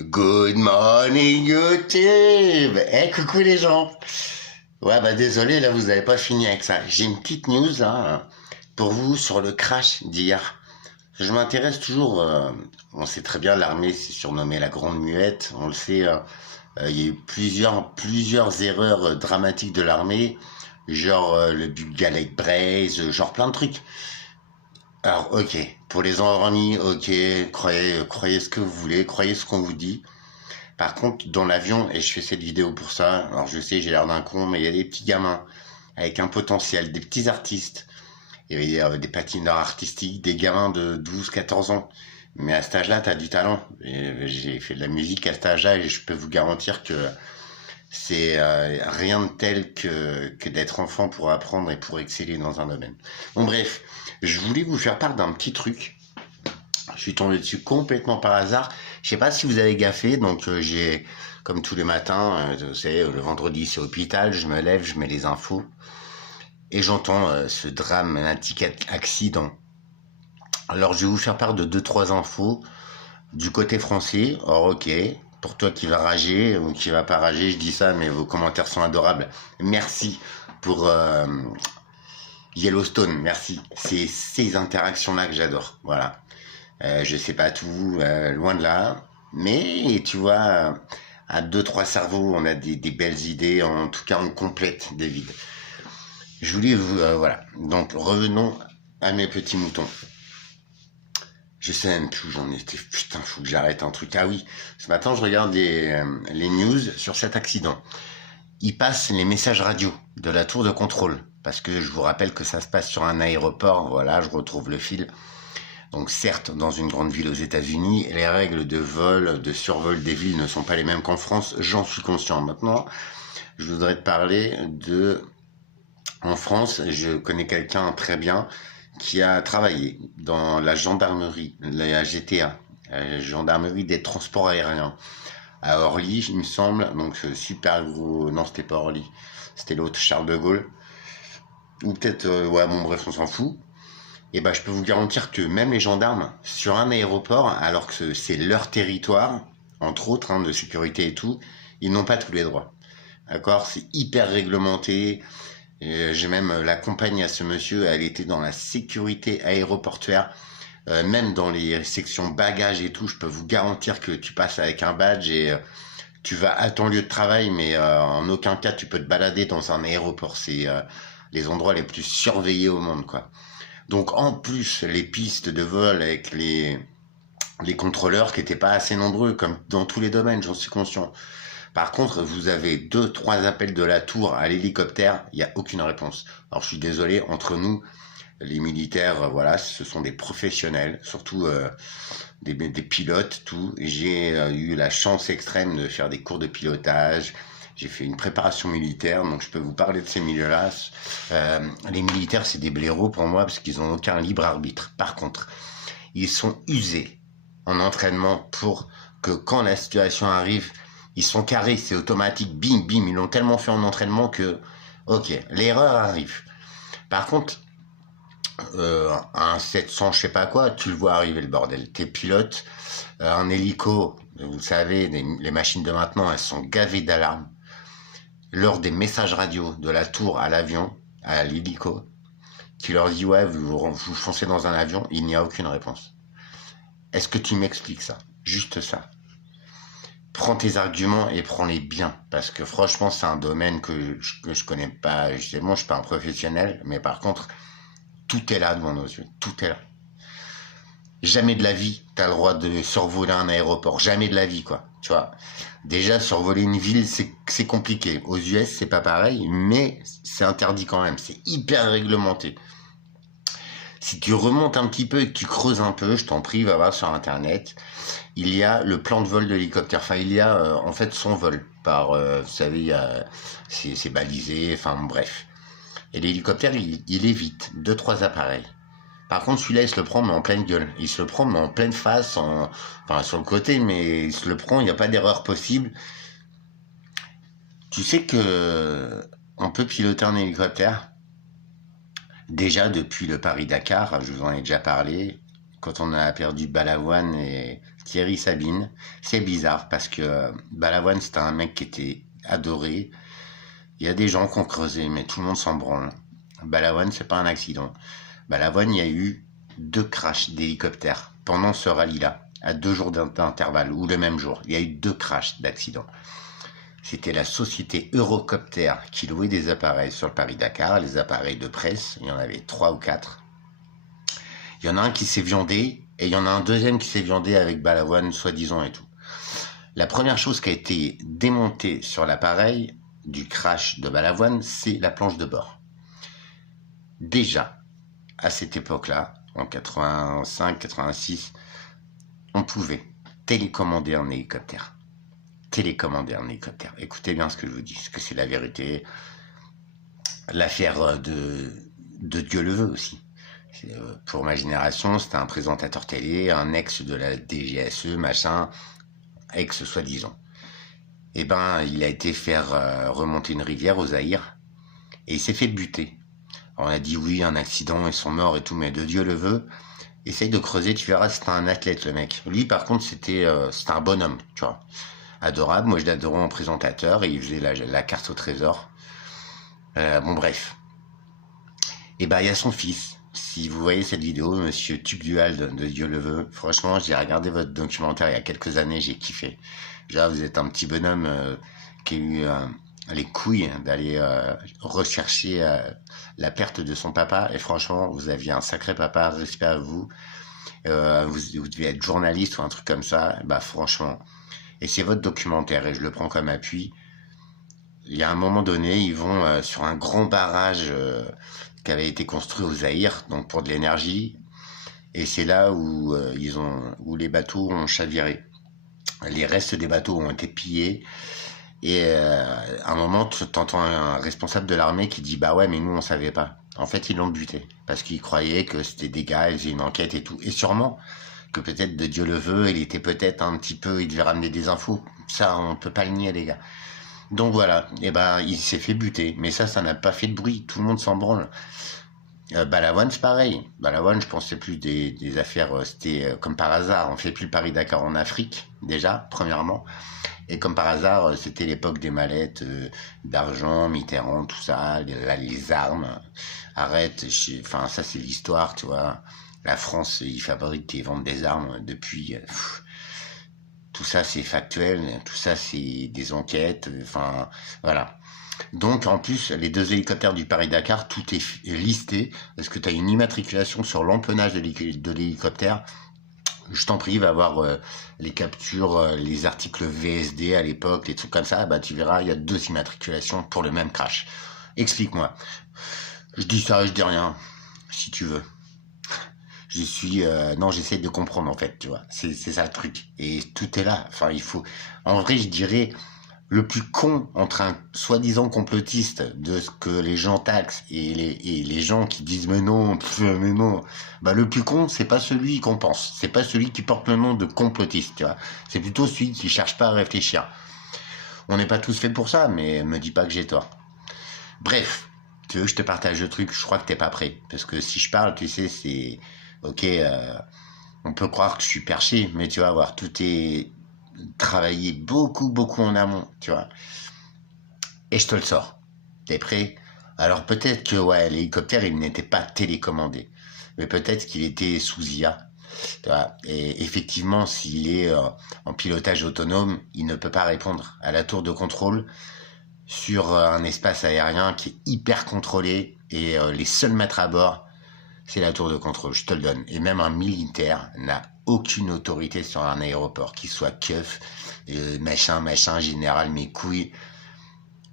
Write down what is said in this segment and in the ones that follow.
Good morning YouTube. Coucou les gens. Ouais bah désolé, là vous avez pas fini avec ça. J'ai une petite news là, pour vous sur le crash d'hier. Je m'intéresse toujours, on sait très bien l'armée c'est surnommé la grande muette, on le sait, il y a eu plusieurs erreurs dramatiques de l'armée, genre le Bulgalek Braze, genre plein de trucs. Alors ok, pour les endormis, ok, croyez ce que vous voulez, croyez ce qu'on vous dit. Par contre, dans l'avion, et je fais cette vidéo pour ça, alors je sais, j'ai l'air d'un con, mais il y a des petits gamins avec un potentiel, des petits artistes, il y avait des patineurs artistiques, des gamins de 12, 14 ans. Mais à cet âge-là, t'as du talent. Et j'ai fait de la musique à cet âge-là et je peux vous garantir que c'est rien de tel que d'être enfant pour apprendre et pour exceller dans un domaine. Bon bref, je voulais vous faire part d'un petit truc. Je suis tombé dessus complètement par hasard. Je sais pas si vous avez gaffé, donc j'ai, comme tous les matins, vous savez, le vendredi c'est hôpital, je me lève, je mets les infos, et j'entends ce dramatique accident. Alors je vais vous faire part de 2, 3 infos du côté français. Or ok, pour toi qui va rager ou qui va pas rager, je dis ça, mais vos commentaires sont adorables. Merci pour Yellowstone, merci. C'est ces interactions-là que j'adore, voilà. Je sais pas tout, loin de là. Mais tu vois, à 2, 3 cerveaux, on a des belles idées. En tout cas, on complète des vides. Je voulais vous... voilà. Donc, revenons à mes petits moutons. Je sais même plus où j'en étais. Putain, faut que j'arrête un truc. Ah oui, ce matin, je regarde les news sur cet accident. Ils passent les messages radio de la tour de contrôle. Parce que je vous rappelle que ça se passe sur un aéroport. Voilà, je retrouve le fil. Donc certes, dans une grande ville aux États-Unis, les règles de vol, de survol des villes ne sont pas les mêmes qu'en France, j'en suis conscient. Maintenant, je voudrais te parler de... En France, je connais quelqu'un très bien qui a travaillé dans la gendarmerie, la GTA, la gendarmerie des transports aériens, à Orly, il me semble, donc super gros... Non, c'était pas Orly, c'était l'autre, Charles de Gaulle. Ou peut-être... ouais, bon bref, on s'en fout. Et ben, je peux vous garantir que même les gendarmes, sur un aéroport, alors que c'est leur territoire, entre autres, hein, de sécurité et tout, ils n'ont pas tous les droits. D'accord? C'est hyper réglementé. J'ai même la compagne à ce monsieur, elle était dans la sécurité aéroportuaire, même dans les sections bagages et tout, je peux vous garantir que tu passes avec un badge et tu vas à ton lieu de travail, mais en aucun cas tu peux te balader dans un aéroport. C'est les endroits les plus surveillés au monde, quoi. Donc en plus, les pistes de vol avec les contrôleurs qui n'étaient pas assez nombreux, comme dans tous les domaines, j'en suis conscient. Par contre, vous avez 2, 3 appels de la tour à l'hélicoptère, il n'y a aucune réponse. Alors je suis désolé, entre nous, les militaires, voilà, ce sont des professionnels, surtout des pilotes, tout. J'ai eu la chance extrême de faire des cours de pilotage. J'ai fait une préparation militaire, donc je peux vous parler de ces milieux-là. Les militaires, c'est des blaireaux pour moi parce qu'ils n'ont aucun libre arbitre. Par contre, ils sont usés en entraînement pour que quand la situation arrive, ils sont carrés, c'est automatique, bim, bim. Ils l'ont tellement fait en entraînement que, ok, l'erreur arrive. Par contre, un 700, je sais pas quoi, tu le vois arriver le bordel. T'es pilote, un hélico, vous savez, les machines de maintenant, elles sont gavées d'alarmes. Lors des messages radio de la tour à l'avion, à l'hélico, qui leur dit ouais, vous foncez dans un avion, il n'y a aucune réponse. Est-ce que tu m'expliques ça? Juste ça. Prends tes arguments et prends-les bien, parce que franchement, c'est un domaine que je connais pas. Je sais, bon, je suis pas un professionnel, mais par contre, tout est là devant nos yeux, tout est là. Jamais de la vie, t'as le droit de survoler un aéroport. Jamais de la vie, quoi. Tu vois. Déjà, survoler une ville, c'est compliqué. Aux US, c'est pas pareil, mais c'est interdit quand même. C'est hyper réglementé. Si tu remontes un petit peu et que tu creuses un peu, je t'en prie, va voir sur Internet. Il y a le plan de vol de l'hélicoptère. Enfin, il y a en fait son vol. Vous savez, c'est balisé. Enfin, bref. Et l'hélicoptère, il évite 2, 3 appareils. Par contre, celui-là, il se le prend, mais en pleine gueule. Il se le prend, mais en pleine face, enfin, sur le côté, mais il se le prend, il n'y a pas d'erreur possible. Tu sais que on peut piloter un hélicoptère. Déjà, depuis le Paris-Dakar, je vous en ai déjà parlé, quand on a perdu Balavoine et Thierry Sabine. C'est bizarre parce que Balavoine, c'était un mec qui était adoré. Il y a des gens qui ont creusé, mais tout le monde s'en branle. Balavoine, c'est pas un accident. Balavoine, il y a eu 2 crashs d'hélicoptères pendant ce rallye-là, à 2 jours d'intervalle, ou le même jour. Il y a eu 2 crashs d'accidents. C'était la société Eurocopter qui louait des appareils sur le Paris-Dakar, les appareils de presse. Il y en avait 3 ou 4. Il y en a un qui s'est viandé, et il y en a un deuxième qui s'est viandé avec Balavoine, soi-disant et tout. La première chose qui a été démontée sur l'appareil du crash de Balavoine, c'est la planche de bord. Déjà, à cette époque-là, en 85-86, on pouvait télécommander un hélicoptère. Écoutez bien ce que je vous dis, parce que c'est la vérité. L'affaire de Dieu le veut aussi. Pour ma génération, c'était un présentateur télé, un ex de la DGSE, machin, ex soi-disant. Eh ben, il a été faire remonter une rivière au Zaïre, et il s'est fait buter. Alors, on a dit oui, un accident, ils sont morts et tout, mais de Dieu le veut. Essaye de creuser, tu verras, c'était un athlète, le mec. Lui, par contre, c'était un bonhomme, tu vois. Adorable, moi je l'adorais en présentateur, et il faisait la carte au trésor. Bon, bref. Et ben, il y a son fils. Si vous voyez cette vidéo, Monsieur Tugdual de Dieu le veut, franchement, j'ai regardé votre documentaire il y a quelques années, j'ai kiffé. Déjà, vous êtes un petit bonhomme qui a eu les couilles d'aller rechercher la perte de son papa, et franchement, vous aviez un sacré papa, respect à vous. Vous devez être journaliste ou un truc comme ça, bah franchement. Et c'est votre documentaire, et je le prends comme appui. Il y a un moment donné, ils vont sur un grand barrage qui avait été construit au Zaïre, donc pour de l'énergie, et c'est là où où les bateaux ont chaviré. Les restes des bateaux ont été pillés, et à un moment, tu entends un responsable de l'armée qui dit « Bah ouais, mais nous, on savait pas. » En fait, ils l'ont buté, parce qu'ils croyaient que c'était des gars, ils faisaient une enquête et tout. Et sûrement que peut-être, de Dieu le veut, il était peut-être un petit peu, il devait ramener des infos. Ça, on peut pas le nier, les gars. Donc voilà, et ben il s'est fait buter, mais ça n'a pas fait de bruit, tout le monde s'en branle. Balavoine, c'est pareil. Balavoine, je pensais plus des affaires, c'était comme par hasard, on fait plus le Paris-Dakar en Afrique, déjà, premièrement. Et comme par hasard, c'était l'époque des mallettes d'argent, Mitterrand, tout ça, les armes. Arrête, enfin ça c'est l'histoire, tu vois. La France, ils fabriquent et vendent des armes depuis... tout ça c'est factuel, tout ça c'est des enquêtes, enfin voilà. Donc en plus, les 2 hélicoptères du Paris-Dakar, tout est listé, parce que tu as une immatriculation sur l'empennage de l'hélicoptère. Je t'en prie, va voir les captures, les articles VSD à l'époque, les trucs comme ça, bah tu verras, il y a 2 immatriculations pour le même crash. Explique-moi. Je dis ça, je dis rien, si tu veux. Je suis... non, j'essaie de comprendre, en fait, tu vois. C'est ça le truc. Et tout est là. Enfin, il faut... En vrai, je dirais... Le plus con entre un soi-disant complotiste de ce que les gens taxent et les gens qui disent mais non, bah le plus con, c'est pas celui qu'on pense, c'est pas celui qui porte le nom de complotiste, tu vois, c'est plutôt celui qui cherche pas à réfléchir. On n'est pas tous faits pour ça, mais me dis pas que j'ai tort. Bref, tu veux que je te partage le truc, je crois que t'es pas prêt, parce que si je parle, tu sais, c'est... Ok, on peut croire que je suis perché, mais tu vas voir, tout est... travailler beaucoup en amont, tu vois. Et je te le sors. T'es prêt? Alors peut-être que ouais, l'hélicoptère il n'était pas télécommandé, mais peut-être qu'il était sous IA. Tu vois. Et effectivement, s'il est en pilotage autonome, il ne peut pas répondre à la tour de contrôle sur un espace aérien qui est hyper contrôlé, et les seuls maîtres à bord, c'est la tour de contrôle, je te le donne. Et même un militaire n'a aucune autorité sur un aéroport, qu'il soit keuf, machin, général, mes couilles.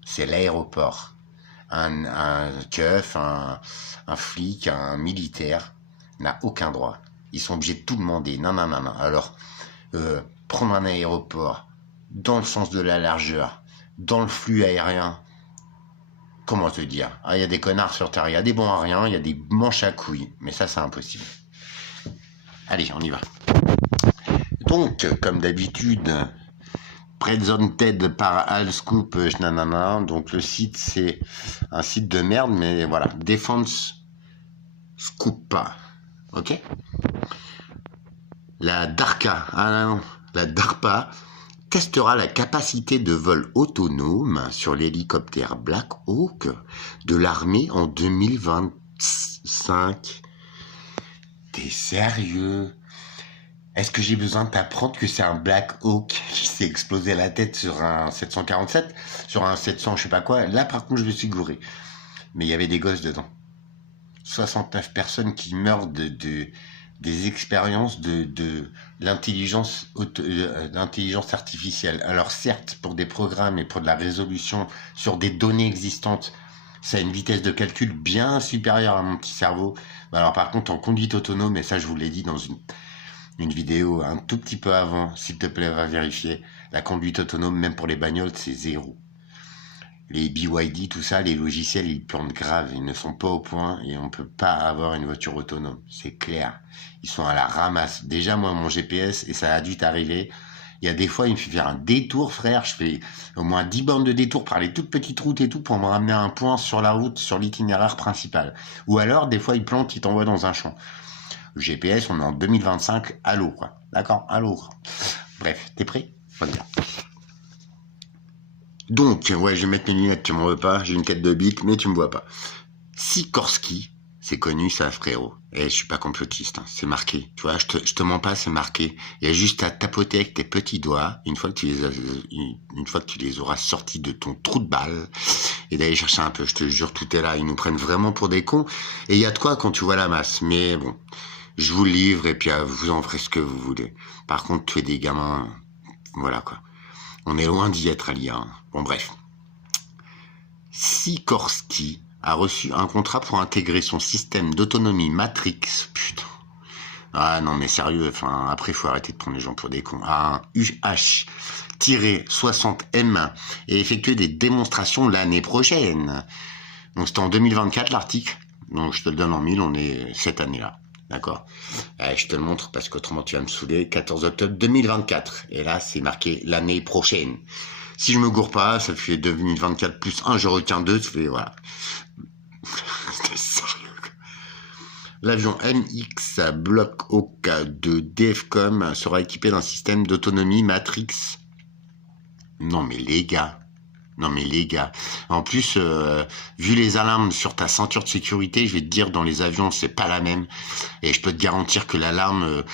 C'est l'aéroport. Un keuf, un flic, un militaire n'a aucun droit. Ils sont obligés de tout demander. Non. Alors, prendre un aéroport dans le sens de la largeur, dans le flux aérien, comment te dire? Il y a des connards sur Terre, il y a des bons à rien, il y a des manches à couilles, mais ça c'est impossible. Allez, on y va. Donc, comme d'habitude, presented par Allscoop, nanana. Donc le site c'est un site de merde, mais voilà, Défense Scoop, ok. La DARPA, la DARPA testera la capacité de vol autonome sur l'hélicoptère Black Hawk de l'armée en 2025. T'es sérieux? Est-ce que j'ai besoin de t'apprendre que c'est un Black Hawk qui s'est explosé la tête sur un 747, sur un 700 je sais pas quoi? Là par contre je me suis gouré. Mais il y avait des gosses dedans. 69 personnes qui meurent des expériences de l'intelligence artificielle. Alors certes, pour des programmes et pour de la résolution sur des données existantes, ça a une vitesse de calcul bien supérieure à mon petit cerveau. Alors par contre, en conduite autonome, et ça je vous l'ai dit dans une vidéo un tout petit peu avant, s'il te plaît, va vérifier, la conduite autonome, même pour les bagnoles, c'est 0. Les BYD, tout ça, les logiciels, ils plantent grave, ils ne sont pas au point et on peut pas avoir une voiture autonome, c'est clair. Ils sont à la ramasse. Déjà, moi, mon GPS, et ça a dû t'arriver, il y a des fois, il me fait faire un détour, frère, je fais au moins 10 bornes de détour par les toutes petites routes et tout pour me ramener à un point sur la route, sur l'itinéraire principal. Ou alors, des fois, il plante, il t'envoie dans un champ. Le GPS, on est en 2025, à l'eau, quoi. D'accord? À l'eau. Bref, t'es prêt? Voilà. Donc, ouais, je vais mettre mes lunettes, tu m'en veux pas, j'ai une tête de bite, mais tu me vois pas. Sikorsky, c'est connu ça, frérot. Et je suis pas complotiste, hein, c'est marqué. Tu vois, je te mens pas, c'est marqué. Il y a juste à tapoter avec tes petits doigts, une fois que tu les auras sortis de ton trou de balle, et d'aller chercher un peu, je te jure, tout est là. Ils nous prennent vraiment pour des cons. Et il y a de quoi quand tu vois la masse. Mais bon, je vous le livre, et puis vous en ferez ce que vous voulez. Par contre, tuer des gamins, voilà quoi. On est loin d'y être à l'IA. Hein. Bon, bref. Sikorsky a reçu un contrat pour intégrer son système d'autonomie Matrix. Putain. Ah non, mais sérieux, enfin, après, il faut arrêter de prendre les gens pour des cons. À un UH-60M et effectuer des démonstrations l'année prochaine. Donc, c'était en 2024, l'article. Donc, je te le donne en 1000, on est cette année-là. D'accord. Je te le montre parce qu'autrement tu vas me saouler. 14 octobre 2024. Et là, c'est marqué l'année prochaine. Si je me gourre pas, ça fait 2024 plus 1, je retiens 2, ça fait voilà. C'était sérieux. L'avion MX Block Hawk de DEFCON sera équipé d'un système d'autonomie Matrix. Non mais les gars. En plus, vu les alarmes sur ta ceinture de sécurité, je vais te dire, dans les avions, c'est pas la même. Et je peux te garantir que l'alarme,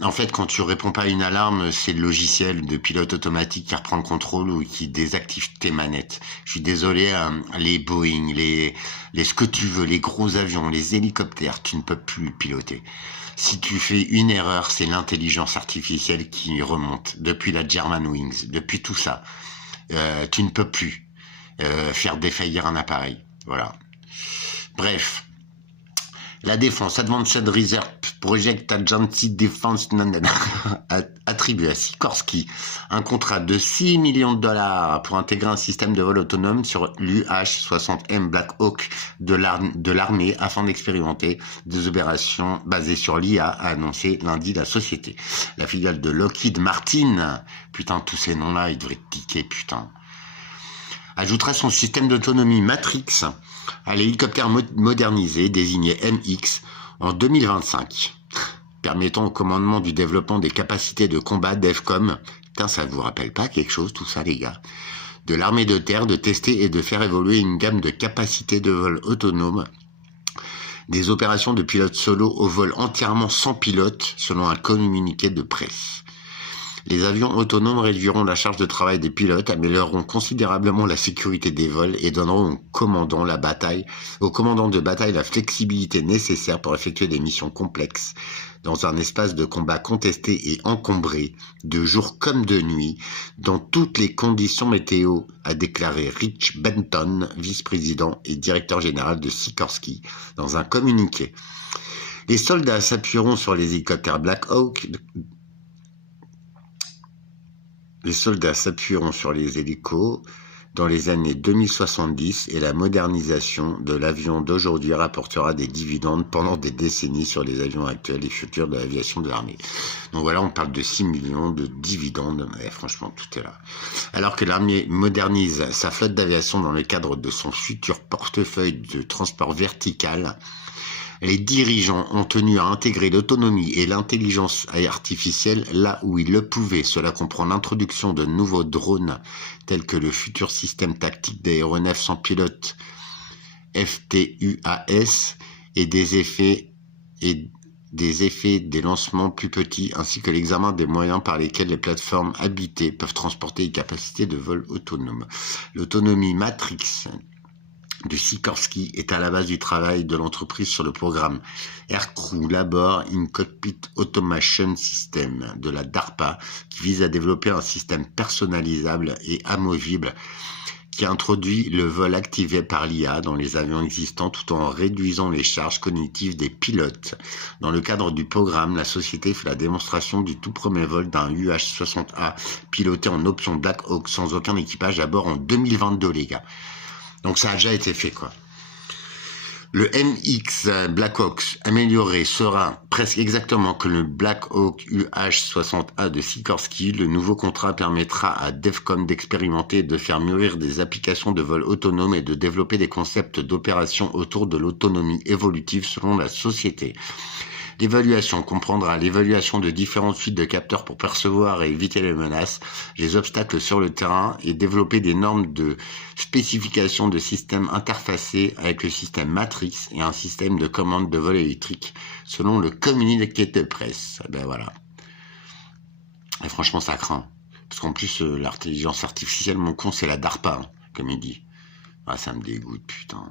en fait, quand tu réponds pas à une alarme, c'est le logiciel de pilote automatique qui reprend le contrôle ou qui désactive tes manettes. Je suis désolé, les Boeing, les ce que tu veux, les gros avions, les hélicoptères, tu ne peux plus piloter. Si tu fais une erreur, c'est l'intelligence artificielle qui remonte. Depuis la Germanwings, depuis tout ça. Tu ne peux plus faire défaillir un appareil. Voilà. Bref. La défense, Advanced Reserve Project Agency Defense attribue à Sikorsky un contrat de 6 millions de dollars pour intégrer un système de vol autonome sur l'UH-60M Black Hawk de l'armée afin d'expérimenter des opérations basées sur l'IA, a annoncé lundi la société. La filiale de Lockheed Martin, putain, tous ces noms-là, ils devraient piquer, putain, ajoutera son système d'autonomie Matrix à l'hélicoptère modernisé désigné MX en 2025, permettant au commandement du développement des capacités de combat DEFCON, putain, ça vous rappelle pas quelque chose tout ça les gars, de l'armée de terre de tester et de faire évoluer une gamme de capacités de vol autonome, des opérations de pilote solo au vol entièrement sans pilote selon un communiqué de presse. Les avions autonomes réduiront la charge de travail des pilotes, amélioreront considérablement la sécurité des vols et donneront au commandant de bataille la flexibilité nécessaire pour effectuer des missions complexes dans un espace de combat contesté et encombré, de jour comme de nuit, dans toutes les conditions météo, a déclaré Rich Benton, vice-président et directeur général de Sikorsky, dans un communiqué. Les soldats s'appuieront sur les hélicoptères Black Hawk. Les soldats s'appuieront sur les hélicos dans les années 2070 et la modernisation de l'avion d'aujourd'hui rapportera des dividendes pendant des décennies sur les avions actuels et futurs de l'aviation de l'armée. Donc voilà, on parle de 6 millions de dividendes. Et franchement, tout est là. Alors que l'armée modernise sa flotte d'aviation dans le cadre de son futur portefeuille de transport vertical, Les dirigeants ont tenu à intégrer l'autonomie et l'intelligence artificielle là où ils le pouvaient. Cela comprend l'introduction de nouveaux drones tels que le futur système tactique d'aéronefs sans pilote FTUAS et des effets des lancements plus petits, ainsi que l'examen des moyens par lesquels les plateformes habitées peuvent transporter une capacité de vol autonome. L'autonomie Matrix de Sikorsky est à la base du travail de l'entreprise sur le programme Aircrew Labor in Cockpit Automation System de la DARPA, qui vise à développer un système personnalisable et amovible qui introduit le vol activé par l'IA dans les avions existants tout en réduisant les charges cognitives des pilotes. Dans le cadre du programme, la société fait la démonstration du tout premier vol d'un UH-60A piloté en option Black Hawk sans aucun équipage à bord en 2022, les gars. Donc ça a déjà été fait, quoi. Le MX Black Hawk amélioré sera presque exactement que le Black Hawk UH-60A de Sikorsky. Le nouveau contrat permettra à Defcon d'expérimenter et de faire mûrir des applications de vol autonome et de développer des concepts d'opération autour de l'autonomie évolutive selon la société. L'évaluation comprendra l'évaluation de différentes suites de capteurs pour percevoir et éviter les menaces, les obstacles sur le terrain et développer des normes de spécification de systèmes interfacés avec le système Matrix et un système de commande de vol électrique selon le communiqué de presse. Ben voilà. Et franchement, ça craint. Parce qu'en plus, l'intelligence artificielle, mon con, c'est la DARPA, hein, comme il dit. Ah, ça me dégoûte, putain.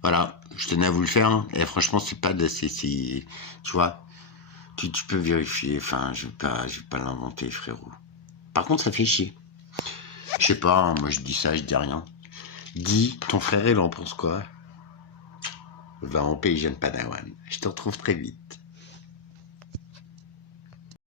Voilà, je tenais à vous le faire, hein. Et franchement, c'est pas de... tu vois, tu peux vérifier, enfin, je vais pas l'inventer, frérot. Par contre, ça fait chier. Je sais pas, hein, moi je dis ça, je dis rien. Dis, ton frère, il en pense quoi? Va en pays jeune Padawan. Je te retrouve très vite.